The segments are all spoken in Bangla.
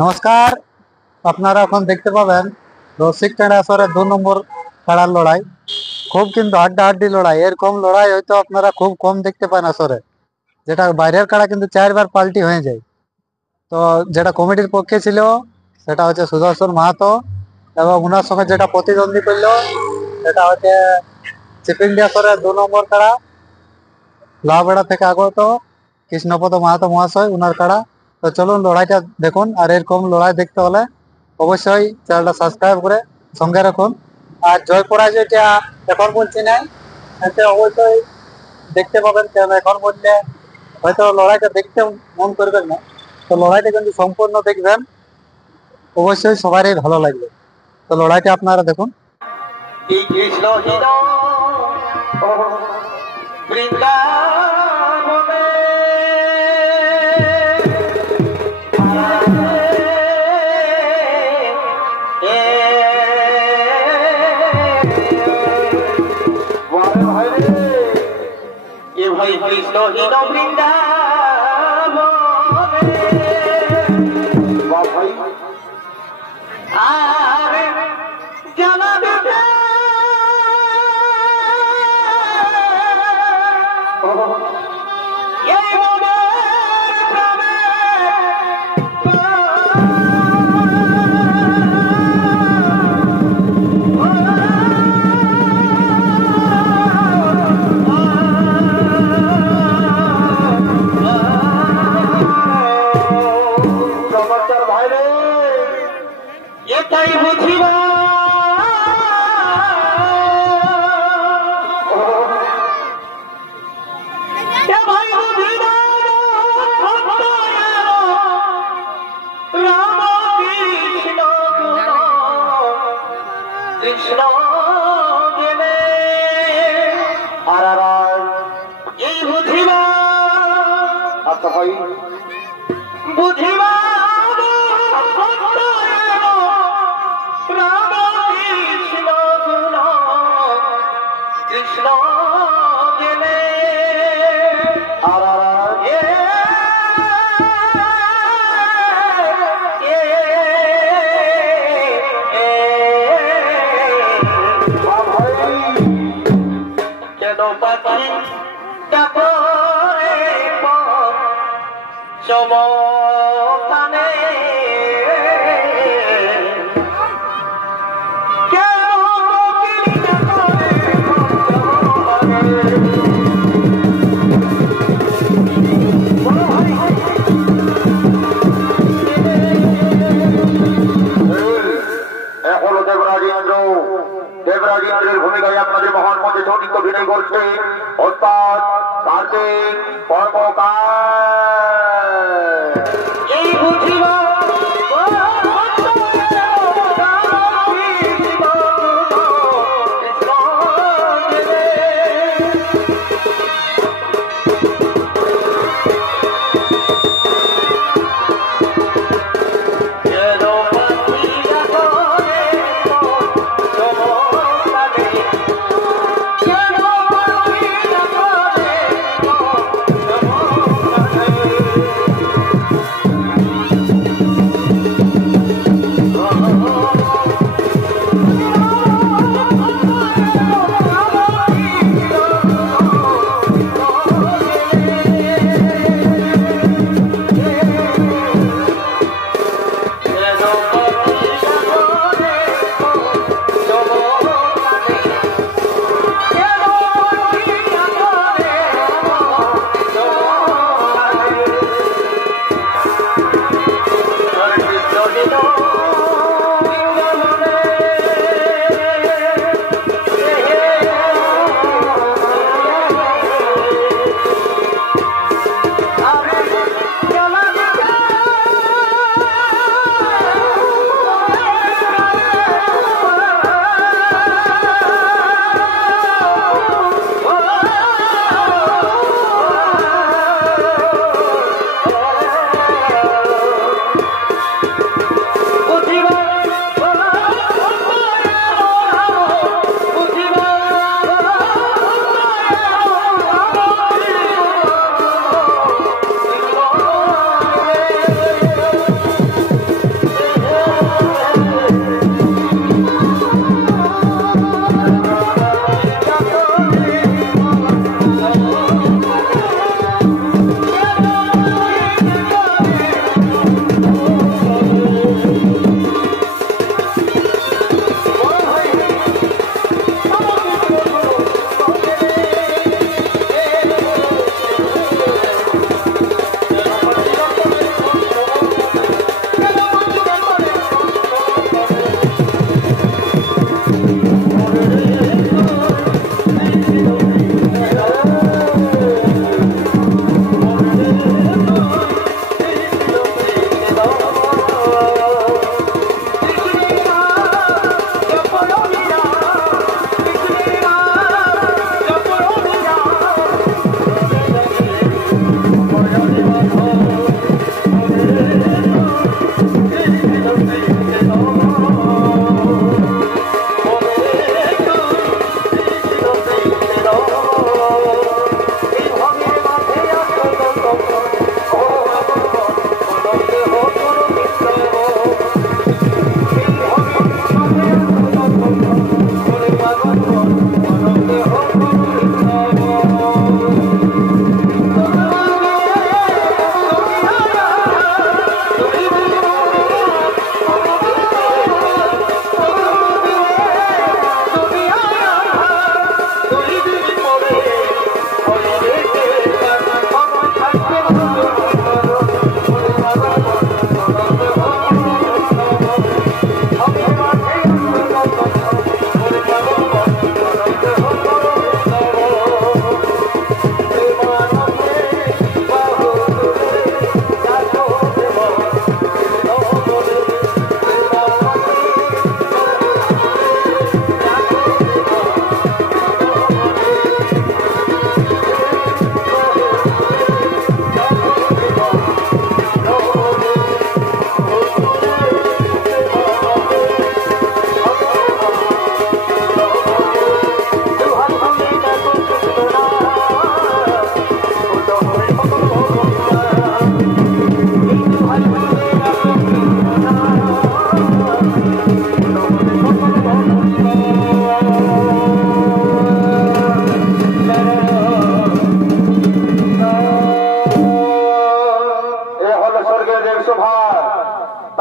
নমস্কার। আপনারা এখন দেখতে পাবেন রসিকটানা আসরের 2 নম্বর খেলার লড়াই। খুব কিন্তু হাড্ডাহাড্ডি লড়াই, এরকম লড়াই হয়তো আপনারা খুব কম দেখতে পান আসরে। যেটা বাইরের খেলা কিন্তু 4বার পাল্টি হয়ে যায়। তো যেটা কমিটির পক্ষে ছিল সেটা হচ্ছে সুদর্শন মাহাতো, এবং ওনার সঙ্গে যেটা প্রতিদ্বন্দ্বী করলো সেটা হচ্ছে চিফ ইন্ডিয়া আসরের 2 নম্বর খেলা লাউবেড়া থেকে আগত কৃষ্ণপদ মাহাতো মহাশয়, উনার কাড়া। তো চলুন লড়াইটা দেখুন, আর এরকম লড়াই দেখতে হলে অবশ্যই চ্যানেলটা সাবস্ক্রাইব করে সঙ্গে রাখুন। আর জয় পরাজয়টা এখন বলছি না, এতে অবশ্যই দেখতে পাবেন, কেন এখন বললে হয়তো লড়াইটা দেখতে মন করবেন না। তো লড়াইটা কিন্তু সম্পূর্ণ দেখবেন, অবশ্যই সবারই ভালো লাগবে। তো লড়াইটা আপনারা দেখুন। কৃষ্ণ হীন বৃন্দাবনে আর জানা দিতে এই মনের প্রাণে এটাই বুঝিবা ভাই বুঝিবা রাম কৃষ্ণ কৃষ্ণ গেলে আর এই বুঝিবা। আচ্ছা ভাই বুঝিবা কৃষ্ণ গেলে আর কেন পাখি ডাকরে চমকানে দেবরাজেন্দ্রের ভূমিকায় আপনাদের মহান মধ্যে সঠিক অভিনয় করছে অর্থাৎ কার্তিক কর্মকার। এই বুঝিবা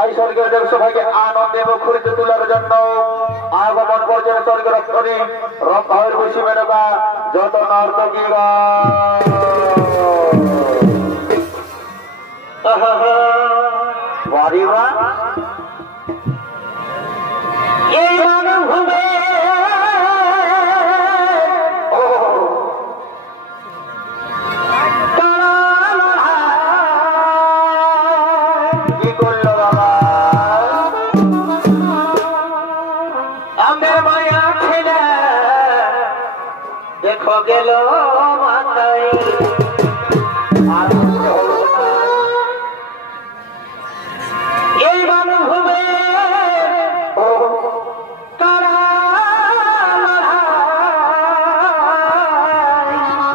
তাই স্বর্গীয় দেবসভাকে আনন্দে মুখরিত তোলার জন্য আগমন করছেন স্বর্গীয় রক্ষণী রক্ষার বসি মেনকা যত নর্তকীরা বাড়িবা এই মানভূমে কি করলো বাবা আমার মায়া ছেলে দেখো গেল মাথায় আর এই মানভূমে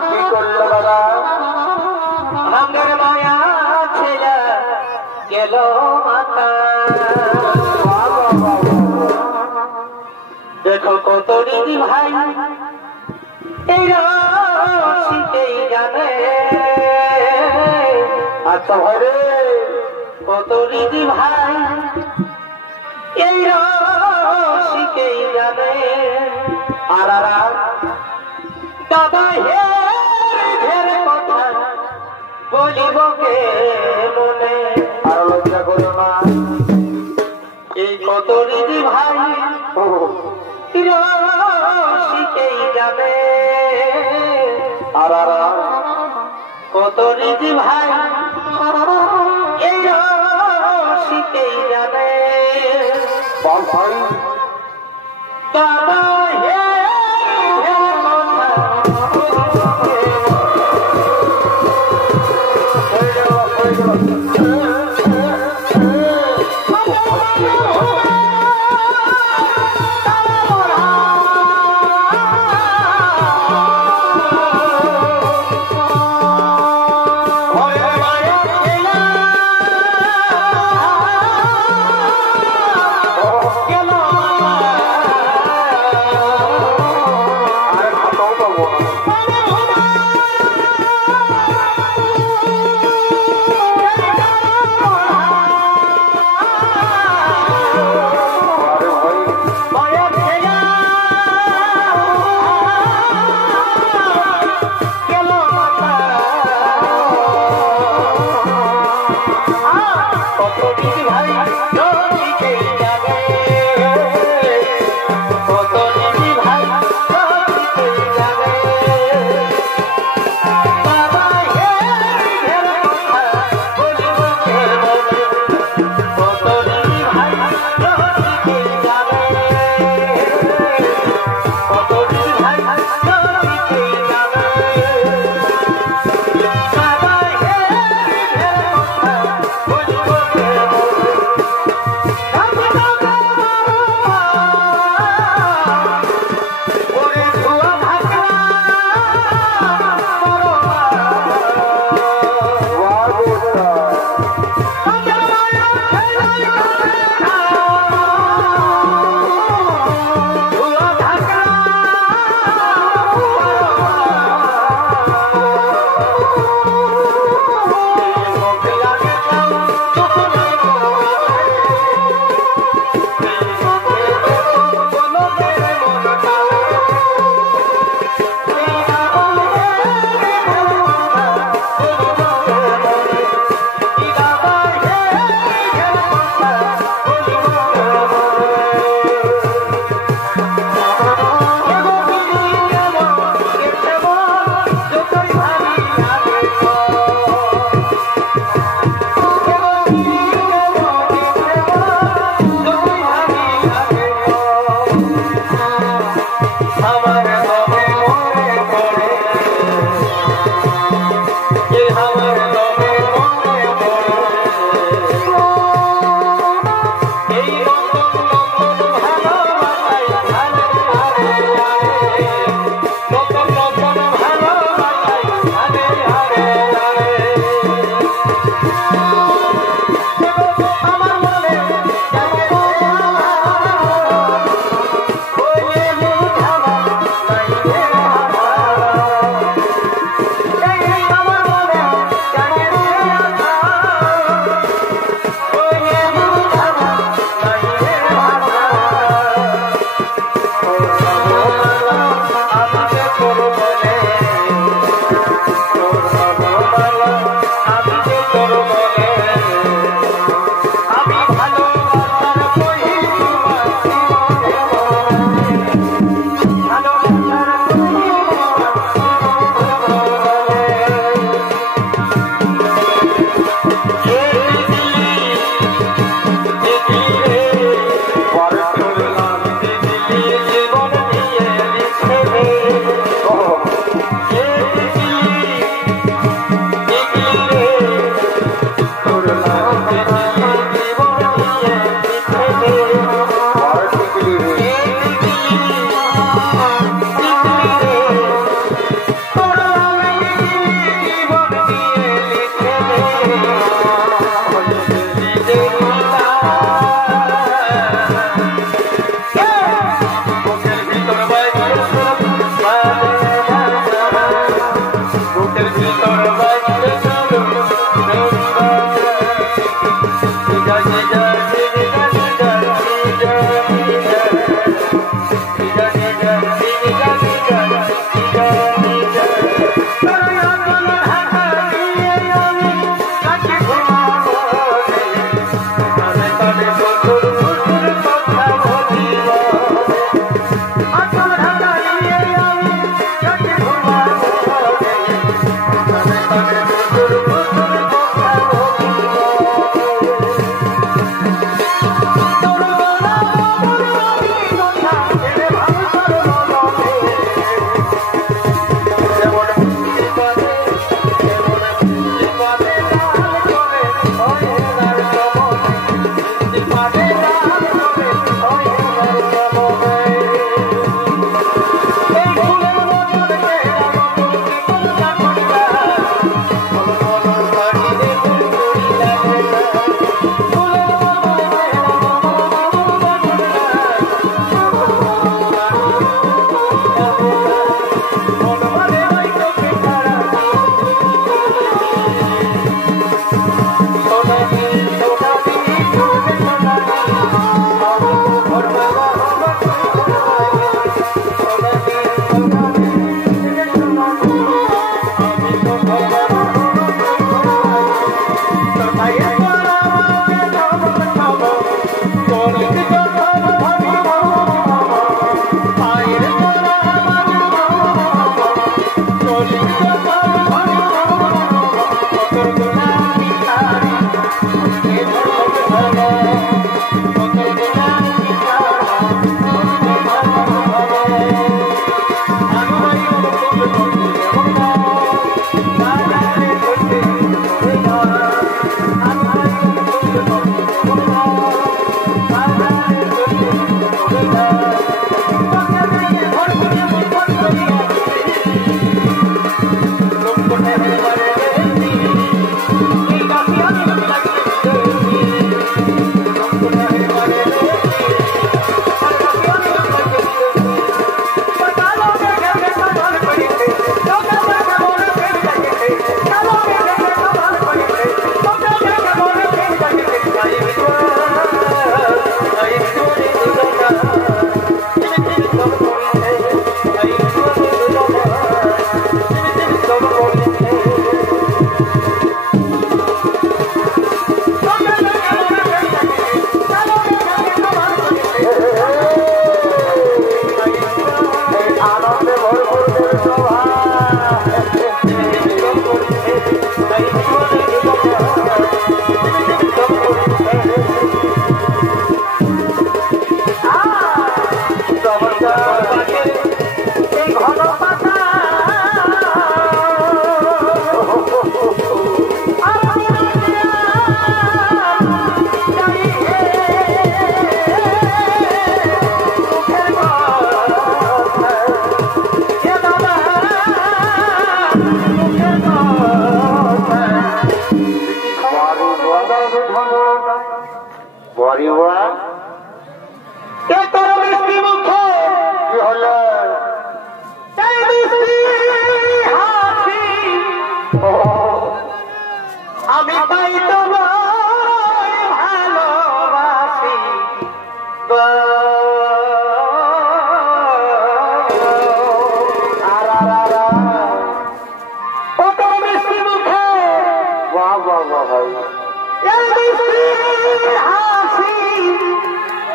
কি করলো বাবা আমার মায়া ছেলে গেল মাথা দেখো কত দিদি ভাই এই শীতেই জানে আচ্ছা ভাই রে কত দিদি ভাই এই শীতেই জানে আর দাদা হে কথা বলিব কে মনে আর লজ্জা করো না এই কত দিদি ভাই শীতেই যাবে আর কত দিদি ভাই এই শীতেই যাবে ভাই দাদা হে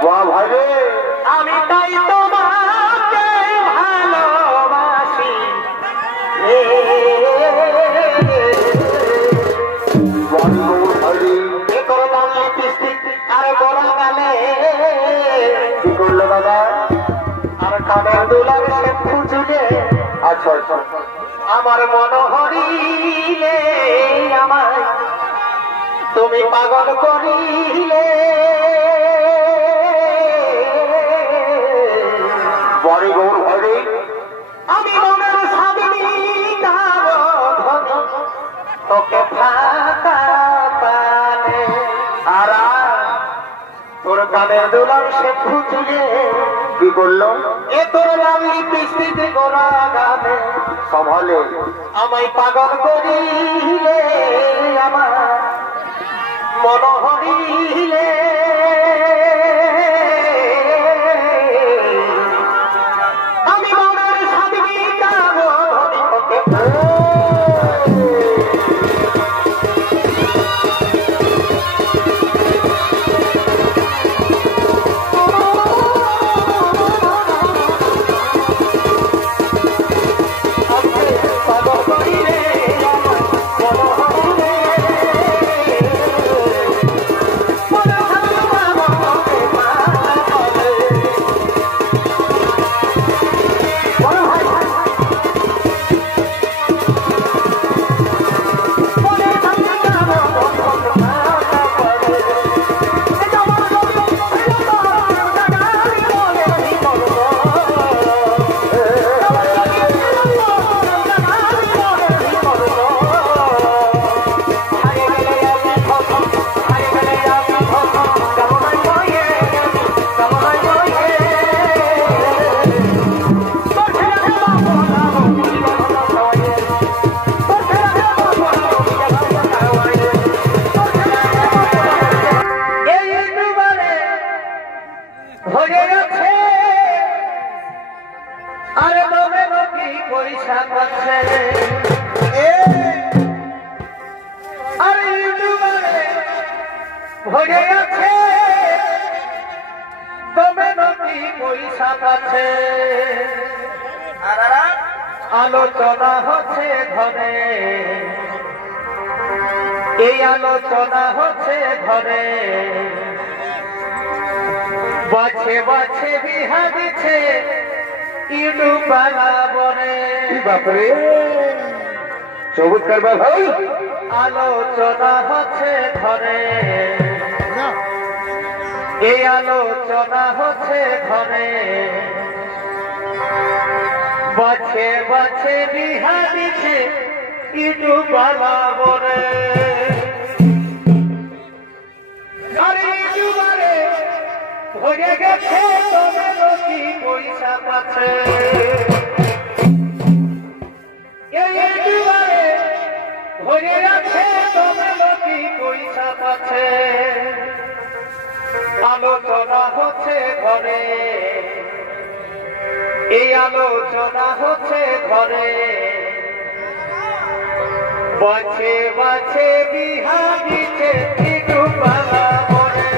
বাহ ভাই রে, আমি তাই তোমাকে ভালোবাসি এ করলাম লিপস্টিক আর গলা গালে কি করলো দাদা? আর কানের দুলার শ্যাম্পু চুলে আচ্ছা আচ্ছা, আমার মনোহরিলে আমায় তুমি পাগল করিলে বড় গৌর ভাই রে, আমি মনের স্বামী তোকে ফাঁকা পানে আর তোর কানের দুলার শ্যাম্পু চুলে কি করলো? এ তোর লাভলি বৃষ্টিতে গোড়া গানে সভালে আমায় পাগল করিলে আমার মনোহরিলে আমি মনের স্বামী গাবো তোকে পাগল করিলে আমার মনোহরিলে হয়ে গেছে আরে তবে নকি পয়সা পাচ্ছে আরে ইউটিউবারে হয়ে গেছে তবে নকি পয়সা পাচ্ছে আলোচনা হচ্ছে ঘরে এই আলোচনা হচ্ছে ঘরে বাছে বাছে বিহা দিচ্ছে ইউটিউব বালা বনে বাপরে, চমৎকার ভাই, আলোচনা হচ্ছে ঘরে এই আলোচনা হচ্ছে ঘরে বাছে বাছে বিহা দিচ্ছে ইউটিউব বালা বনে আরে ইউটিউবারে হয়ে গেছে তবে নকি পয়সা পাচ্ছে এই ইউটিউবারে হয়ে গেছে তবে নকি পয়সা পাচ্ছে আলোচনা হচ্ছে ঘরে এই আলোচনা হচ্ছে ঘরে বাছে বাছে বিহা দিচ্ছে ইউটিউব বালা বনে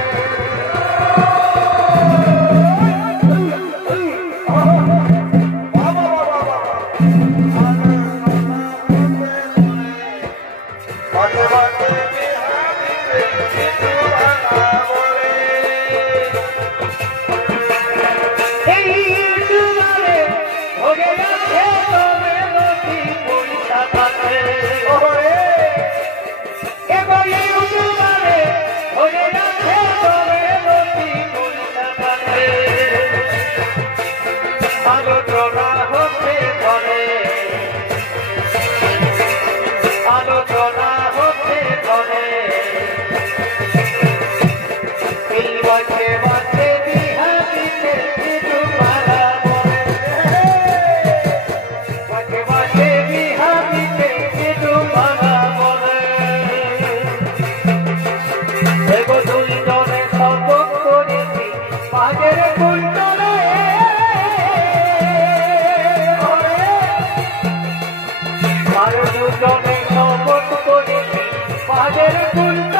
আলোচনা হচ্ছে ঘরে আলোচনা হচ্ছে ঘরে এই বাছে বাছে বিহা দিচ্ছে ইউটিউব বালা বনে বাছে বাছে বিহা দিচ্ছে ইউটিউব বালা বনে এগো দুইজনে শপথ করেছি পাগের কুলতলে আর দুজনে শপথ করেছি পাগের কুলতলে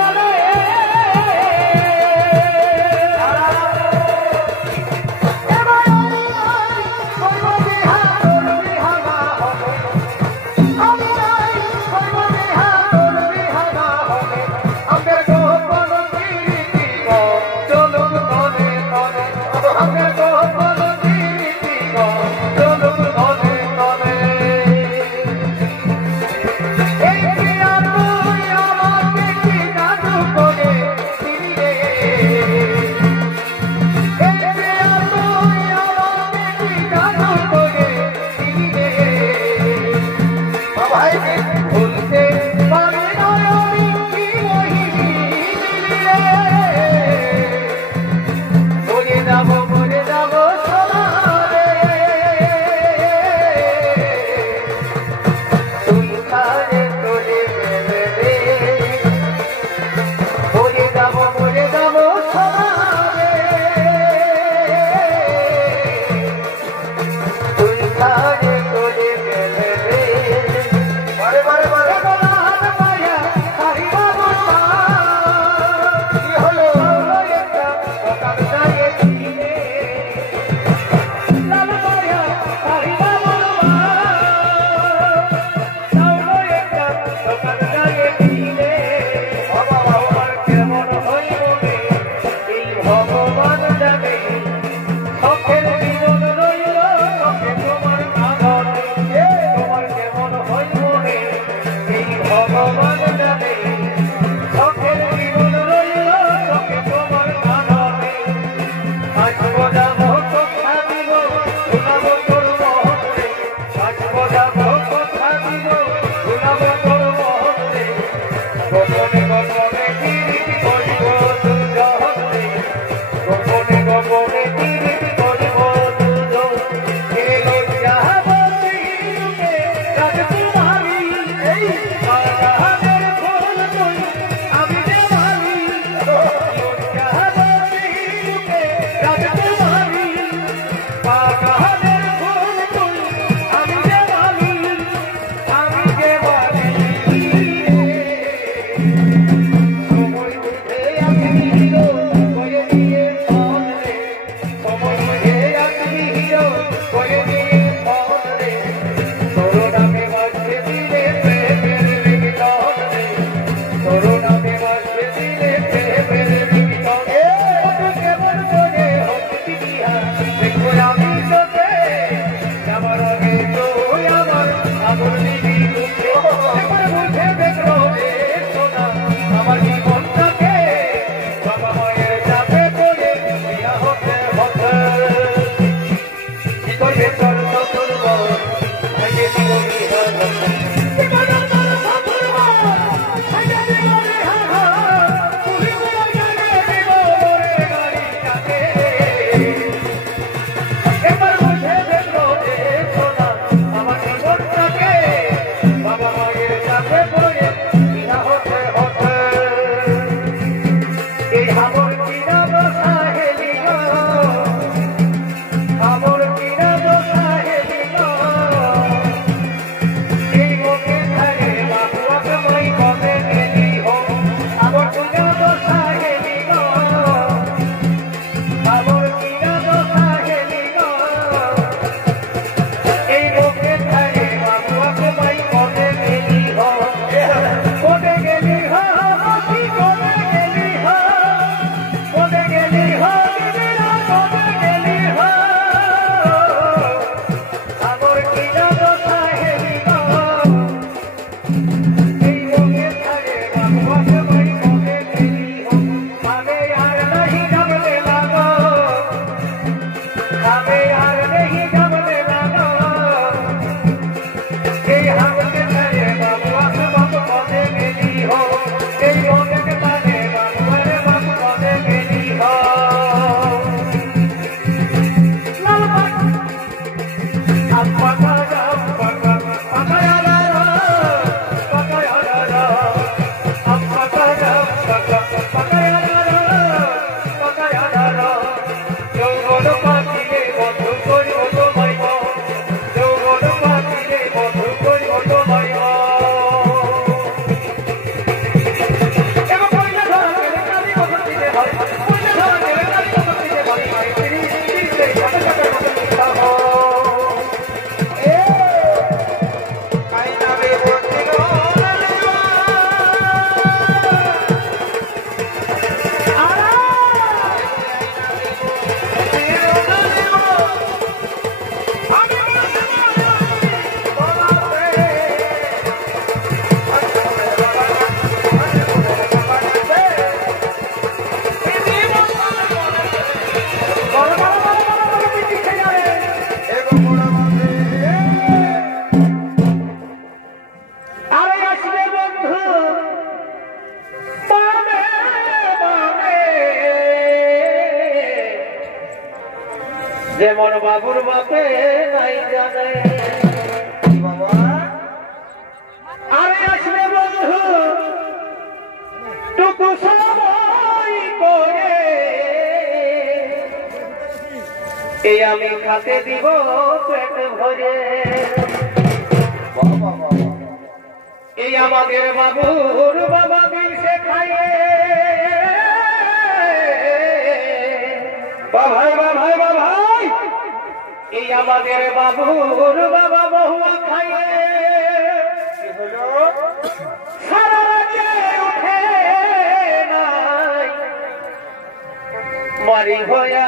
গোপনে গোপনে পীড়িত করিব দুজন রে গোপনে গোপনে পীড়িত করিব দুজন এ লজ্জা বলিবে রাজকুমারী এই বাগানের ফুল তুই আমি যে মালি লজ্জা বলিবে রাজকুমারী বাগানের ফুল তুই আমি যে মালি আমি যে মালি সময় বুঝে আমি হিরো করে দিয়ে ফোন রে সময় বুঝে আমি হিরো করে দিয়ে ফোন রে তোর নামে বাজছে দিলে প্রেমের রিংটন রে তোর নামে বাজছে দিলে প্রেমের রিংটন ওটা কেমন করে হচ্ছে বিয়া দেখো আমি তোকে আমার আগে তুই আমার আগুন দিবি মুখে একবার মুখে দেখো রে সোনা আমার জীবনটাকে বাবা মায়ের চাপে পড়ে বিয়া হতে হতে ভিতর ভেতর চতুর্ব ভাইয়ে দিব বিহার ভিতর ভেতর চতুর্ব ভাইয়ে দিব বিহার পুরি পুরা গানে দিব মোরে গাড়ি কাটে এবার বুঝে দেখো রে সোনা আমার জীবনটাকে বাবা মায়ের চাপে পড়ে বিয়া হতে হতে এই আমর কিনা বসা হেলি গো আমর কিনা বসা হেলি গো এই মুখে ধরে বাবুয়াকে মই কবে গেলি হো আমর কিনা বসা হেলি গো আমর কিনা বসা হেলি গো এই মুখে ধরে বাবুয়াকে মই কবে গেলি হো কবে গেলি হো কি কবে গেলি হো কবে গেলি হো দিদিরা কবে গেলি হো আমর কিনা বসা হেলি গো এই মুখে ধরে বাবুয়াকে মই কবে গেলি হো আমি আর नहीं जमने लगो আমি আর नहीं जमने लगो এই হামকে ধরে বাবুয়াকে বাবু কবে গেলি হো এই ওকে ধরে বাবুয়ারে বাবু কবে গেলি হো আরে আসবে বন্ধু বামে বামে যেমন বাবুর বাপে নাই জানে আরে আসবে বন্ধু টুকু সময় করে এই আমি খাতে দিব পেট ভরে এই আমাদের বাবুর বাবা মিলছে খায়ে বাভাই বাভাই বাভাই এই আমাদের বাবুর বাবা বহুয়া খায়ে সারা রাতে উঠে নাই মারি হইয়া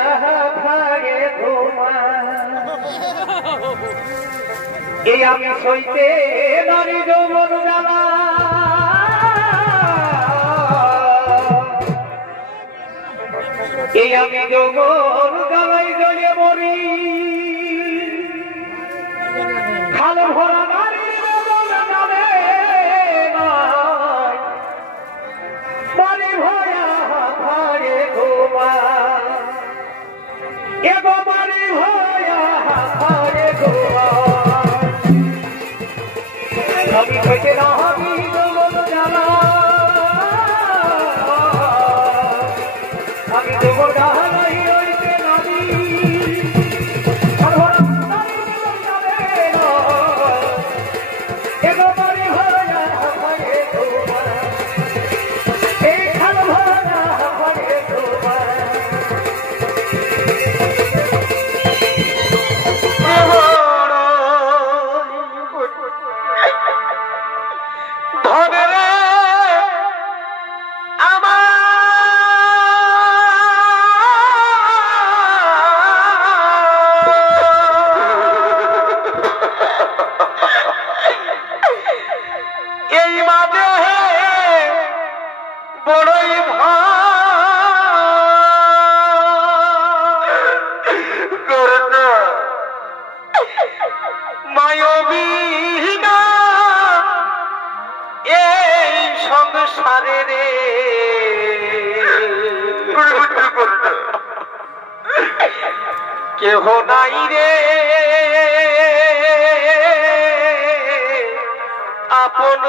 ভাগে ঘুমা এই আমি সইতে নারী যৌবন জ্বালা এই আমি যৌবন জ্বালাই জ্বলে মরি খালো ভরা নারী যৌবন জানে নাই স্বামী হইতে না হবি জগৎ জানা আমি দেব ডালাই হইতে নাবি সর্বরা যাবে না এগো বাড়ি ভরা হবে তোমার এখান ভরা হবে তোমার কেহ নাই রে আপন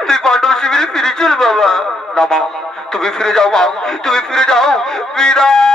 তুই পাণ্ডব শিবিরে ফিরে চল বাবা না মা তুমি ফিরে যাও মা তুমি ফিরে যাও বিদায়